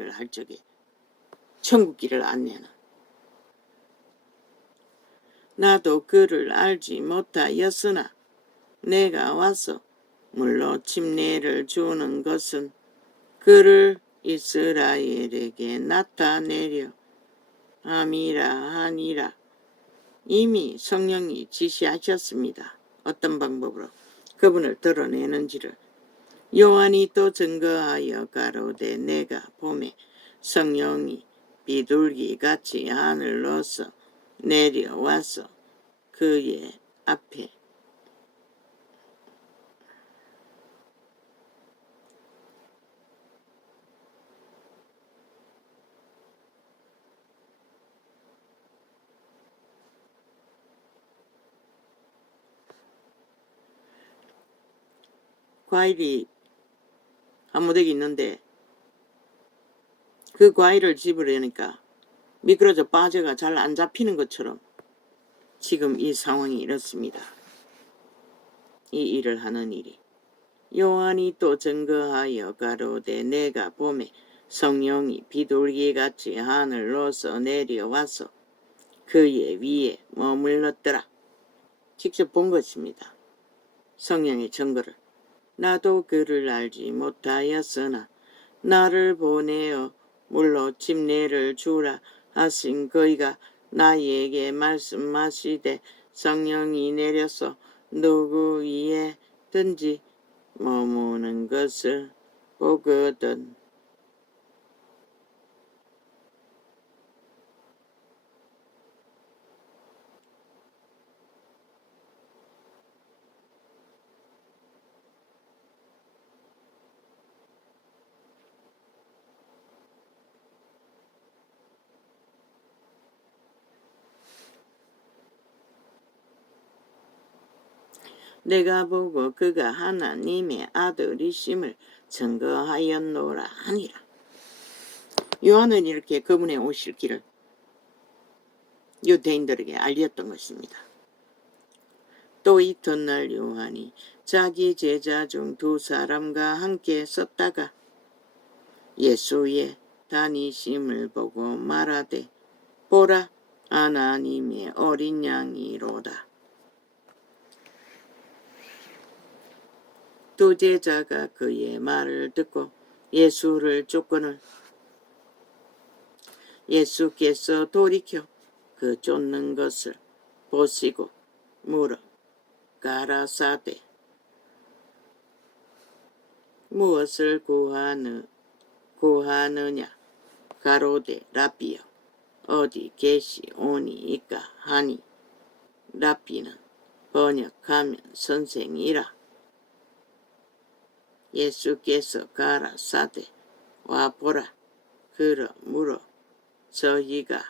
일을 할 적에 천국길을 안내하는, 나도 그를 알지 못하였으나 내가 와서 물로 침례를 주는 것은 그를 이스라엘에게 나타내려 함이라 하니라. 이미 성령이 지시하셨습니다. 어떤 방법으로 그분을 드러내는지를. 요한이 또 증거하여 가로되 내가 봄에 성령이 비둘기같이 하늘로서 내려와서 그의 앞에 과일이 한 무더기 있는데 그 과일을 집으려니까 미끄러져 빠져가 잘 안 잡히는 것처럼 지금 이 상황이 이렇습니다. 이 일을 하는 일이. 요한이 또 증거하여 가로되 내가 봄에 성령이 비둘기같이 하늘로서 내려와서 그의 위에 머물렀더라. 직접 본 것입니다. 성령의 증거를. 나도 그를 알지 못하였으나 나를 보내어 물로 침례를 주라 하신 그이가 나에게 말씀하시되 성령이 내려서 누구 위에든지 머무는 것을 보거든. 내가 보고 그가 하나님의 아들이심을 증거하였노라 하니라. 요한은 이렇게 그분의 오실 길을 유대인들에게 알렸던 것입니다. 또 이튿날 요한이 자기 제자 중 두 사람과 함께 섰다가 예수의 다니심을 보고 말하되 보라 하나님의 어린 양이로다. 두 제자가 그의 말을 듣고 예수를 쫓거늘 예수께서 돌이켜 그 쫓는 것을 보시고 물어 가라사대 무엇을 구하느냐 가로되 라비여 어디 계시오니이까 하니 라비는 번역하면 선생이라. 예수께서 가라사대 와보라. 그러므로 저희가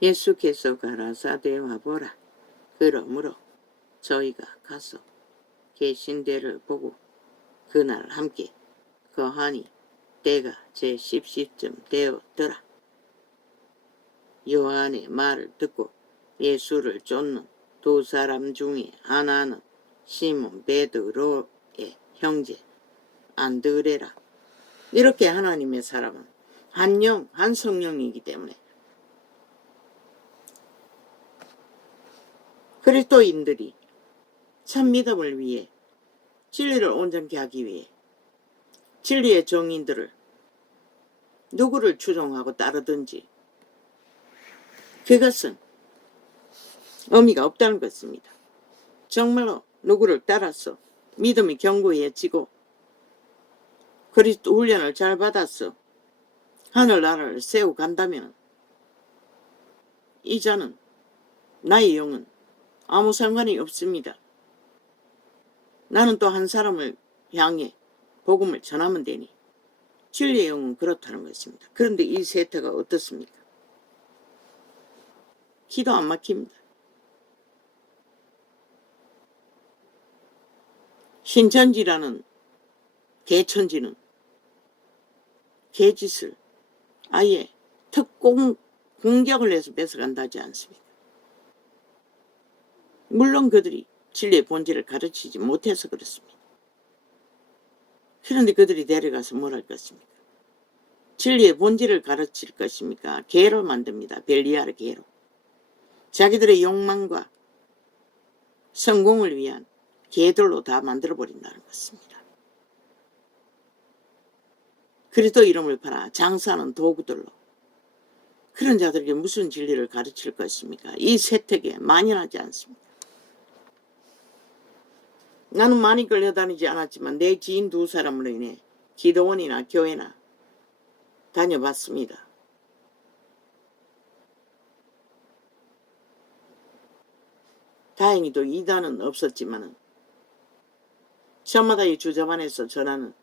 예수께서 가라사대 와보라. 그러므로 저희가 가서 계신 데를 보고 그날 함께 거하니 때가 제10시쯤 되었더라. 요한의 말을 듣고 예수를 쫓는 두 사람 중에 하나는 시몬 베드로의 형제 안드레라. 이렇게 하나님의 사람은 한 영, 한 성령이기 때문에 그리스도인들이 참 믿음을 위해 진리를 온전케 하기 위해 진리의 정인들을 누구를 추종하고 따르든지 그것은 의미가 없다는 것입니다. 정말로 누구를 따라서 믿음이 견고해지고 그리스도 훈련을 잘 받았어 하늘나라를 세우고 간다면 이 자는, 나의 영은 아무 상관이 없습니다. 나는 또 한 사람을 향해 복음을 전하면 되니 진리의 영은 그렇다는 것입니다. 그런데 이 세태가 어떻습니까? 기도 안 막힙니다. 신천지라는 개천지는 개짓을 아예 특공 공격을 해서 뺏어간다지 않습니까? 물론 그들이 진리의 본질을 가르치지 못해서 그렇습니다. 그런데 그들이 데려가서 뭘 할 것입니까? 진리의 본질을 가르칠 것입니까? 개로 만듭니다. 벨리아르 개로. 자기들의 욕망과 성공을 위한 개들로 다 만들어버린다는 것입니다. 그리스도 이름을 팔아 장사하는 도구들로 그런 자들에게 무슨 진리를 가르칠 것입니까? 이 세택에 만연하지 않습니다. 나는 많이 끌려다니지 않았지만 내 지인 2사람으로 인해 기도원이나 교회나 다녀봤습니다. 다행히도 이단은 없었지만 저마다의 주자반에서 전하는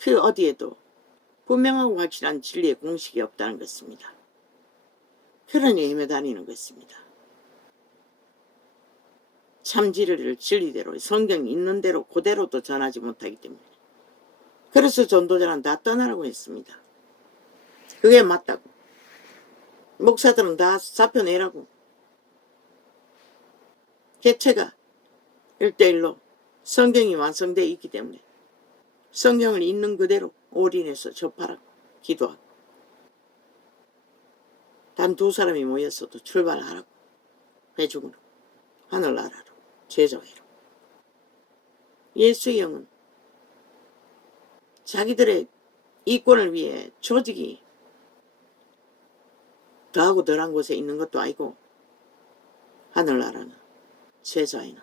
그 어디에도 분명하고 확실한 진리의 공식이 없다는 것입니다. 그러니 헤매다니는 것입니다. 참 진리를 진리대로 성경 있는 대로 그대로도 전하지 못하기 때문에 그래서 전도자는 다 떠나라고 했습니다. 그게 맞다고. 목사들은 다 잡혀내라고. 개체가 1대1로 성경이 완성되어 있기 때문에 성경을 있는 그대로 올인해서 접하라고 기도하고 단 2사람이 모였어도 출발하라고 회중으로 하늘나라로 제자회로. 예수의 영은 자기들의 이권을 위해 조직이 더하고 덜한 곳에 있는 것도 아니고 하늘나라는 제자회는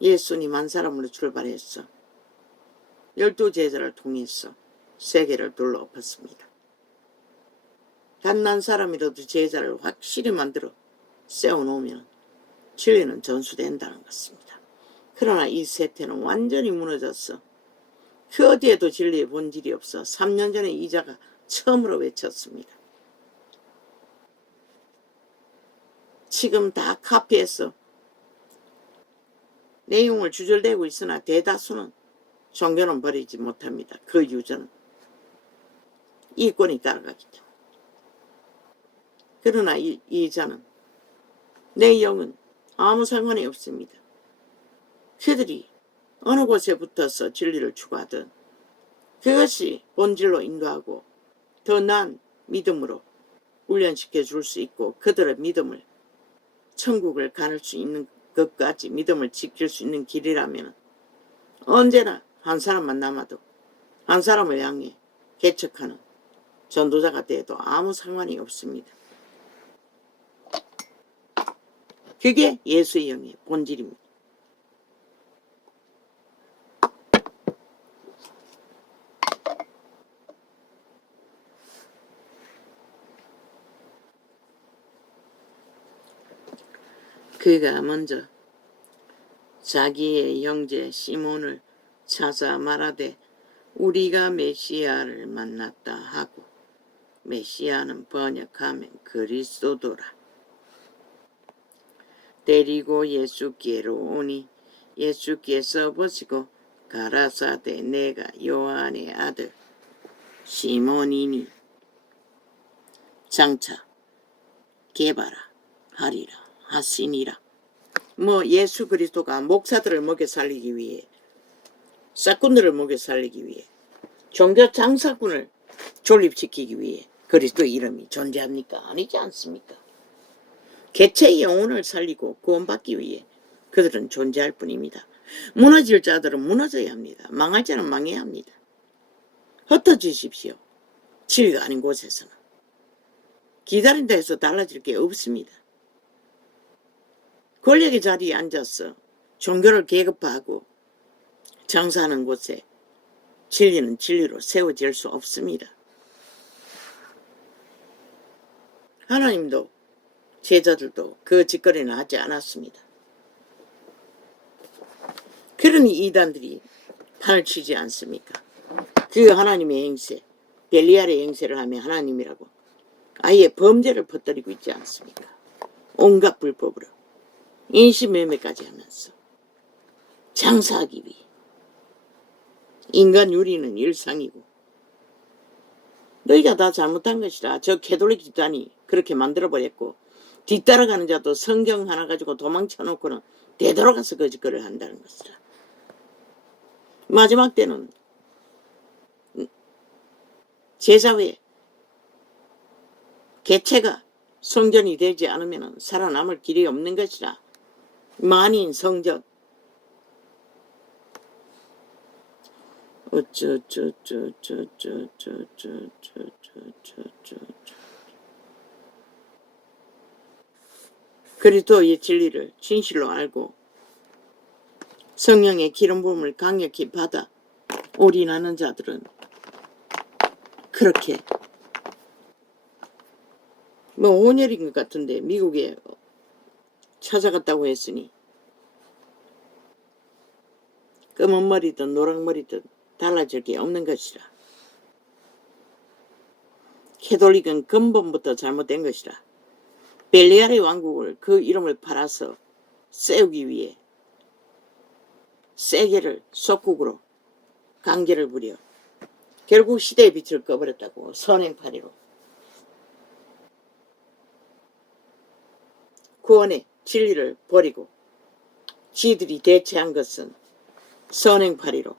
예수님 한 사람으로 출발했어 12제자를 통해서 세계를 둘러엎었습니다. 단 한 사람이라도 제자를 확실히 만들어 세워놓으면 진리는 전수된다는 것입니다. 그러나 이 세태는 완전히 무너졌어. 그 어디에도 진리의 본질이 없어 3년 전에 이자가 처음으로 외쳤습니다. 지금 다 카피해서 내용을 주절되고 있으나 대다수는 종교는 버리지 못합니다. 그 유전은 이권이 따라가기 때문에. 그러나 이 자는 내 영은 아무 상관이 없습니다. 그들이 어느 곳에 붙어서 진리를 추구하든 그것이 본질로 인도하고 더 나은 믿음으로 훈련시켜 줄 수 있고 그들의 믿음을 천국을 가를 수 있는 것까지 믿음을 지킬 수 있는 길이라면 언제나 한 사람만 남아도 한 사람을 향해 개척하는 전도자가 돼도 아무 상관이 없습니다. 그게 예수의 영의 본질입니다. 그가 먼저 자기의 형제 시몬을 찾아 말하되 우리가 메시아를 만났다 하고 메시아는 번역하면 그리스도더라. 데리고 예수께로 오니 예수께서 보시고 가라사대 내가 요한의 아들 시몬이니 장차 개바라 하리라 하시니라. 예수 그리스도가 목사들을 먹여 살리기 위해 싹군들을 먹여 살리기 위해 종교 장사꾼을 존립시키기 위해 그리스도 이름이 존재합니까? 아니지 않습니까? 개체의 영혼을 살리고 구원받기 위해 그들은 존재할 뿐입니다. 무너질 자들은 무너져야 합니다. 망할 자는 망해야 합니다. 흩어지십시오. 진리가 아닌 곳에서는. 기다린다 해서 달라질 게 없습니다. 권력의 자리에 앉아서 종교를 계급화하고 장사하는 곳에 진리는 진리로 세워질 수 없습니다. 하나님도 제자들도 그 짓거리는 하지 않았습니다. 그러니 이단들이 판을 치지 않습니까? 그 하나님의 행세, 벨리알의 행세를 하며 하나님이라고 아예 범죄를 퍼뜨리고 있지 않습니까? 온갖 불법으로 인신매매까지 하면서 장사하기 위해 인간 유리는 일상이고 너희가 다 잘못한 것이라. 저 캐톨릭 집단이 그렇게 만들어버렸고 뒤따라가는 자도 성경 하나 가지고 도망쳐놓고는 되돌아가서 그 짓거리를 한다는 것이라. 마지막 때는 제자회 개체가 성전이 되지 않으면 살아남을 길이 없는 것이라. 만인 성전 그리스도의 진리를 진실로 알고 성령의 기름 부음을 강력히 받아 올인하는 자들은 그렇게 뭐 온열인 것 같은데 미국에 찾아갔다고 했으니 검은 머리든 노랑 머리든 달라질 게 없는 것이라. 캐톨릭은 근본부터 잘못된 것이라. 벨리알의 왕국을 그 이름을 팔아서 세우기 위해 세계를 속국으로 강제를 부려 결국 시대의 빛을 꺼버렸다고. 선행파리로 구원의 진리를 버리고 지들이 대체한 것은 선행파리로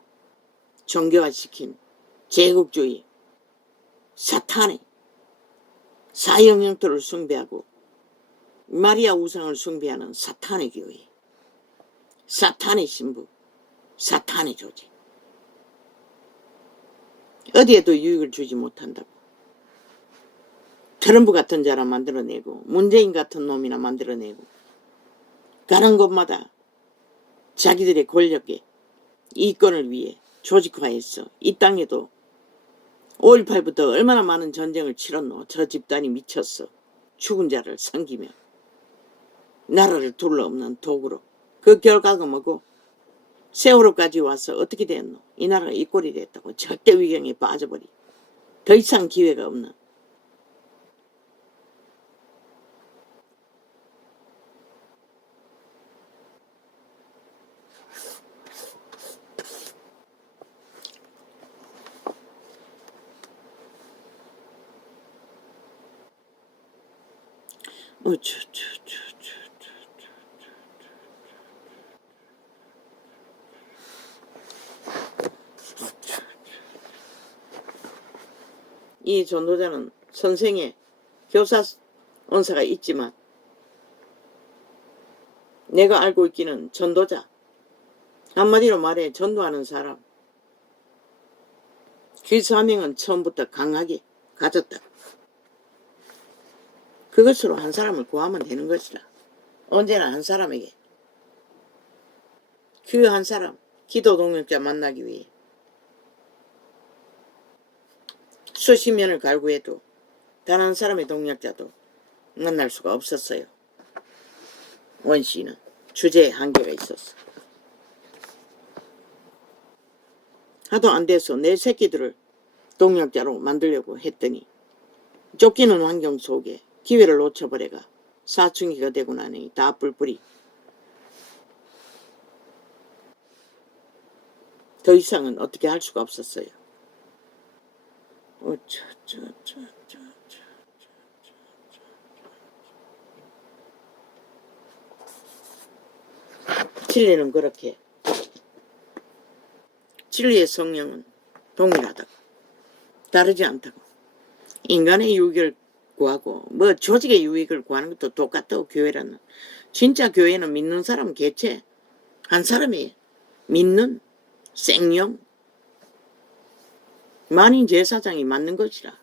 종교화시킨 제국주의 사탄의 사형형토를 숭배하고 마리아 우상을 숭배하는 사탄의 교회, 사탄의 신부, 사탄의 조직. 어디에도 유익을 주지 못한다고. 트럼프 같은 자라 만들어내고 문재인 같은 놈이나 만들어내고 가는 곳마다 자기들의 권력의 이권을 위해 조직화해서 이 땅에도 5.18부터 얼마나 많은 전쟁을 치렀노. 저 집단이 미쳤어. 죽은 자를 섬기며 나라를 둘러엎는 도구로. 그 결과가 뭐고? 세월호까지 와서 어떻게 됐노? 이 나라가 이 꼴이 됐다고. 절대 위경에 빠져버리. 더 이상 기회가 없는. 이 전도자는 선생의 교사 언사가 있지만 내가 알고 있기는 전도자, 한마디로 말해 전도하는 사람, 그 사명은 처음부터 강하게 가졌다. 그것으로 한 사람을 구하면 되는 것이라. 언제나 한 사람에게 그 한 사람 기도 동역자 만나기 위해 수십 년을 갈구해도 단 한 사람의 동역자도 만날 수가 없었어요. 원씨는 주제에 한계가 있었어. 하도 안 돼서 내 새끼들을 동역자로 만들려고 했더니 쫓기는 환경 속에 기회를 놓쳐버려가 사춘기가 되고 나니 다 뿔뿔이. 더 이상은 어떻게 할 수가 없었어요. 진리는 그렇게 진리의 성령은 동일하다고. 다르지 않다고. 인간의 유익을 구하고 뭐 조직의 유익을 구하는 것도 똑같다고. 교회라는 진짜 교회는 믿는 사람 개체 한 사람이 믿는 생명 만인 제사장이 맞는 것이라.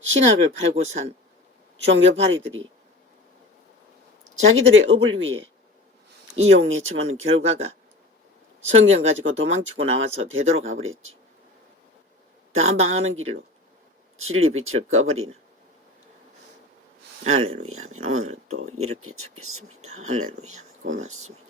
신학을 팔고 산 종교파리들이 자기들의 업을 위해 이용해쳐하는 결과가 성경 가지고 도망치고 나와서 되도록 가버렸지. 다 망하는 길로 진리 빛을 꺼버리는. 할렐루야. 오늘 또 이렇게 찾겠습니다. 할렐루야. 고맙습니다.